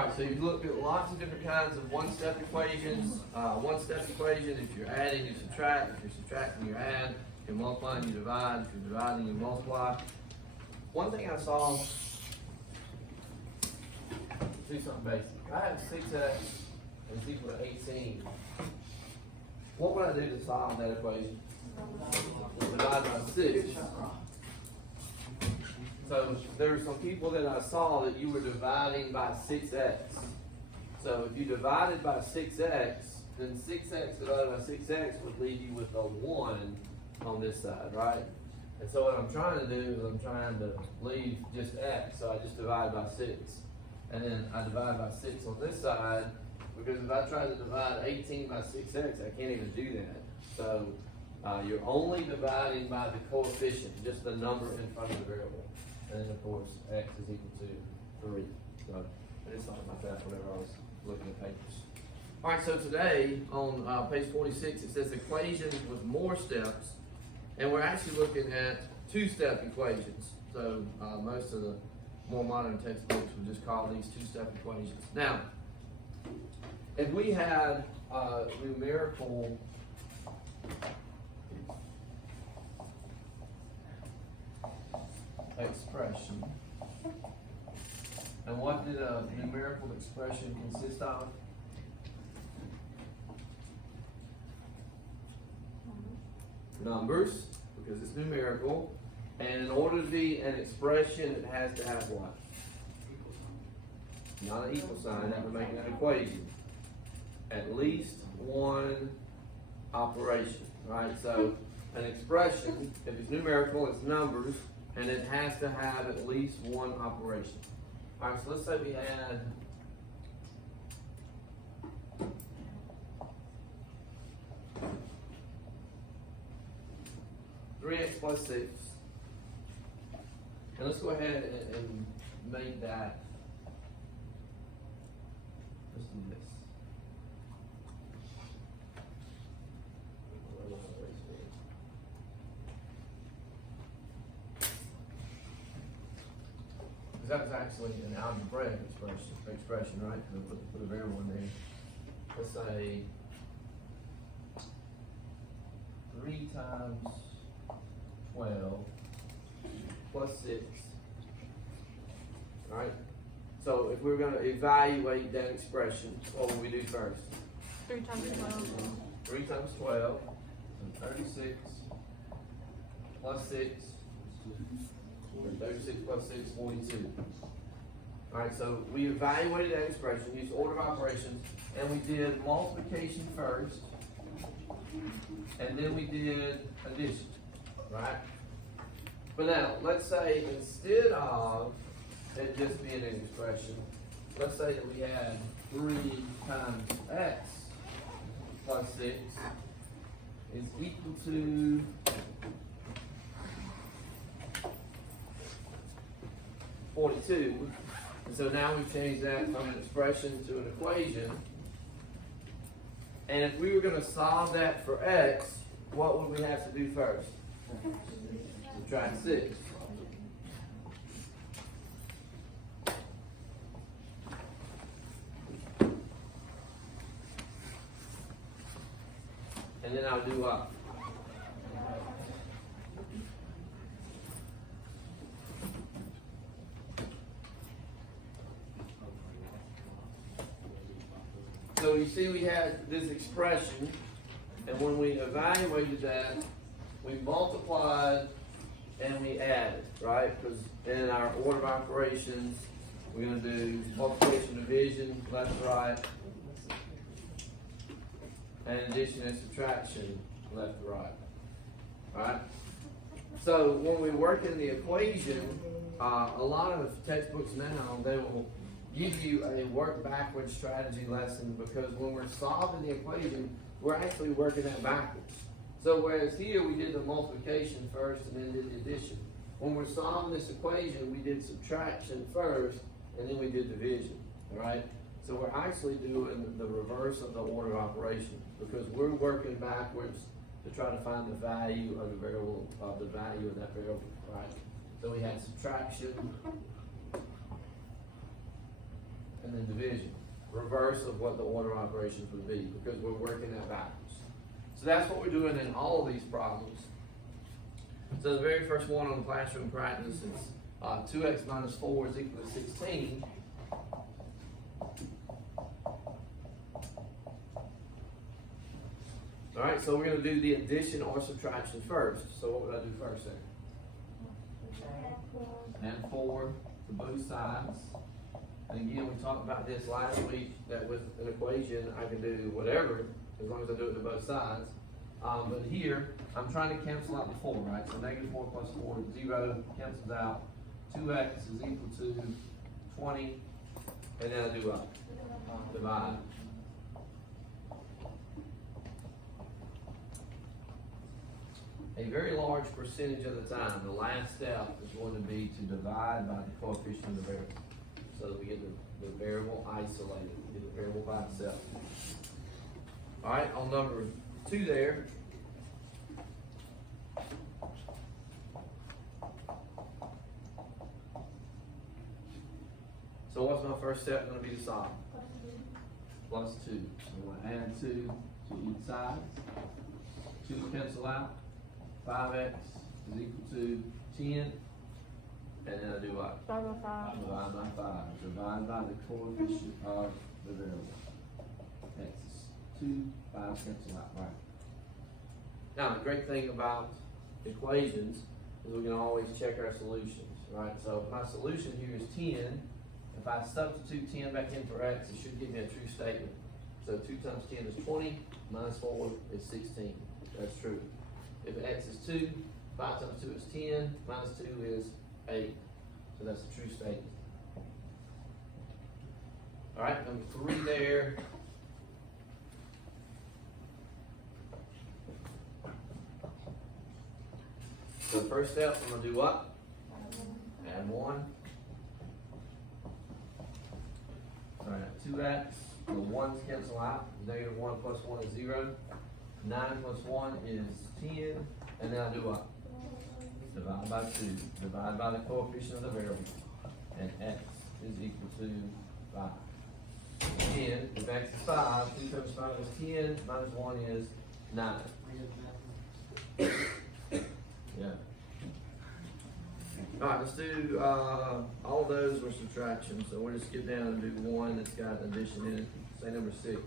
Alright, so you've looked at lots of different kinds of one-step equations. One-step equation, if you're adding, you subtract. If you're subtracting, you add. If you're multiplying, you divide. If you're dividing, you multiply. One thing I saw, do something basic. I have 6x is equal to 18. What would I do to solve that equation? Divide by 6. So there were some people that I saw that you were dividing by 6x. So if you divided by 6x, then 6x divided by 6x would leave you with a 1 on this side, right? And so what I'm trying to do is I'm trying to leave just x, so I just divide by 6. And then I divide by 6 on this side, because if I try to divide 18 by 6x, I can't even do that. So you're only dividing by the coefficient, just the number in front of the variable. And then of course, x is equal to 3. So I just thought about that whenever I was looking at papers. All right, so today on page 46, it says equations with more steps. And we're actually looking at two-step equations. So most of the more modern textbooks would just call these two-step equations. Now, if we had a numerical expression, and what did a numerical expression consist of? Numbers, because it's numerical, and in order to be an expression, it has to have what? Not an equal sign, that would make it an equation. At least one operation, right? So an expression, if it's numerical, it's numbers, and it has to have at least one operation. All right, so let's say we had 3x plus 6. And let's go ahead and make that. Let's do this. That was actually an algebraic expression, right? Because I put a variable in there. Let's say 3 times 12 plus 6. All right? So if we're going to evaluate that expression, what will we do first? 3 times 12. 3 times 12, so 36 plus 6. 36 plus 6, 42. Alright, so we evaluated that expression, used order of operations, and we did multiplication first, and then we did addition, right? But now, let's say instead of it just being an expression, let's say that we had 3 times x plus 6 is equal to 42. And so now we've changed that from an expression to an equation. And if we were going to solve that for x, what would we have to do first? Subtract 6. And then I'll do what? So you see we had this expression, and when we evaluated that, we multiplied and we added, right? Because in our order of operations, we're going to do multiplication, division, left to right, and addition and subtraction, left to right, right? So when we work in the equation, a lot of textbooks now, they will give you a work backwards strategy lesson, because when we're solving the equation, we're actually working that backwards. So whereas here we did the multiplication first and then did the addition. When we're solving this equation, we did subtraction first and then we did division, all right? So we're actually doing the reverse of the order of operation, because we're working backwards to try to find the value of the variable, of the value of that variable, right? So we had subtraction, and then division. Reverse of what the order of operations would be, because we're working that backwards. So that's what we're doing in all of these problems. So the very first one on the classroom practice is 2x minus 4 is equal to 16. All right, so we're going to do the addition or subtraction first. So what would I do first there? And 4 to both sides. And again, we talked about this last week, that with an equation, I can do whatever, as long as I do it to both sides. But here, I'm trying to cancel out the 4, right? So negative 4 plus 4 is 0, cancels out. 2x is equal to 20, and then I do what? Divide. A very large percentage of the time, the last step is going to be to divide by the coefficient of the variable. So that we get the variable isolated, we get the variable by itself. All right, on number 2 there. So what's my first step going to be to solve? Plus 2. I'm going to add 2 to each side. 2 cancel out. 5x is equal to 10. And then I do what? Divide by 5. Divide by 5. Divide by the coefficient of the variable. X is 2, 5 cancel out, right? Now, the great thing about equations is we can always check our solutions, right? So if my solution here is 10, if I substitute 10 back in for x, it should give me a true statement. So 2 times 10 is 20, minus 4 is 16. That's true. If x is 2, 5 times 2 is 10, minus 2 is 8. So that's a true statement. All right, number 3 there. So the first step, I'm going to do what? Add 1. All right, 2x, the 1's cancel out. Negative 1 plus 1 is 0. 9 plus 1 is 10. And then I do what? Divide by 2. Divide by the coefficient of the variable. And x is equal to 5. Again, if x is 5, 2 times 5 is 10, minus 1 is 9. Yeah. All right, let's do all those were subtractions. So we'll just skip down and do one that's got an addition in it. Say number 6.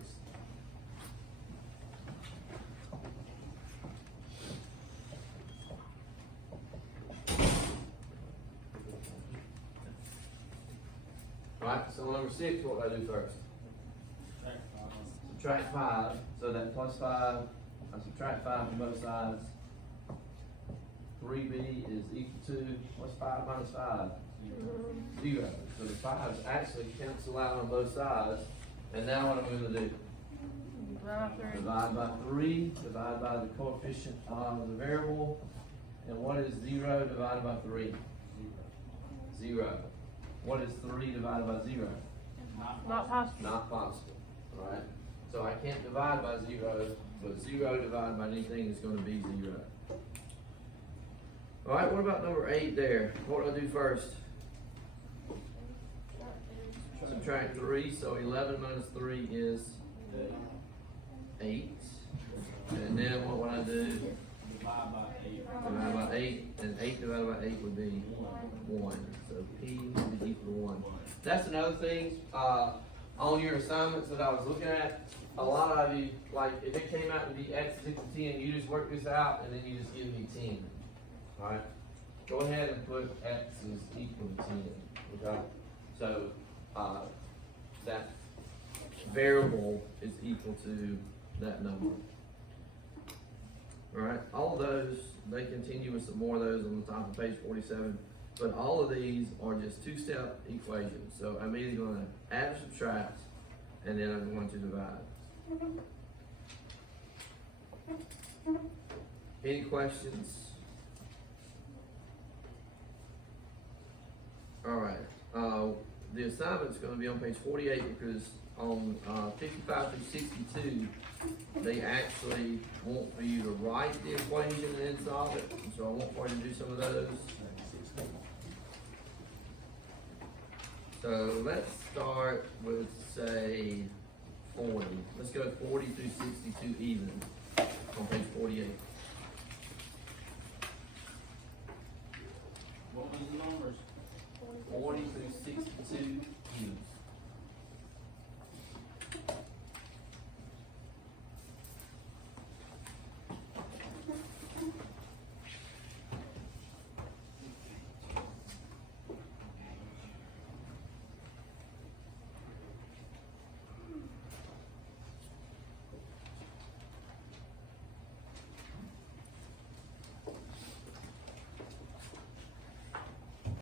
All right, so number 6, what do I do first? Subtract 5. So that plus 5, I subtract 5 from both sides. 3b is equal to, what's 5 minus 5? 0. So the 5's actually cancel out on both sides. And now what I'm going to do? Divide by 3, divide by the coefficient of the variable. And what is 0 divided by 3? 0. What is 3 divided by 0? Not possible. Not possible. All right? So I can't divide by 0, but 0 divided by anything is going to be 0. All right, what about number 8 there? What do I do first? Subtract 3, so 11 minus 3 is 8. And then what would I do? Divide by 8, and 8 divided by 8 would be 1. So P is equal to 1. That's another thing, on your assignments that I was looking at, a lot of you, like, if it came out to be x is equal to 10, you just work this out, and then you just give me 10. Alright? Go ahead and put x is equal to 10. Okay? So, that variable is equal to that number. Alright? All of those, they continue with some more of those on the top of page 47. But all of these are just two-step equations. So I'm either going to add or subtract, and then I'm going to divide. Any questions? All right. The assignment's going to be on page 48 because on 55 through 62, they actually want for you to write the equation and then solve it. So I want for you to do some of those. So let's start with, say, 40. Let's go 40 through 62 even.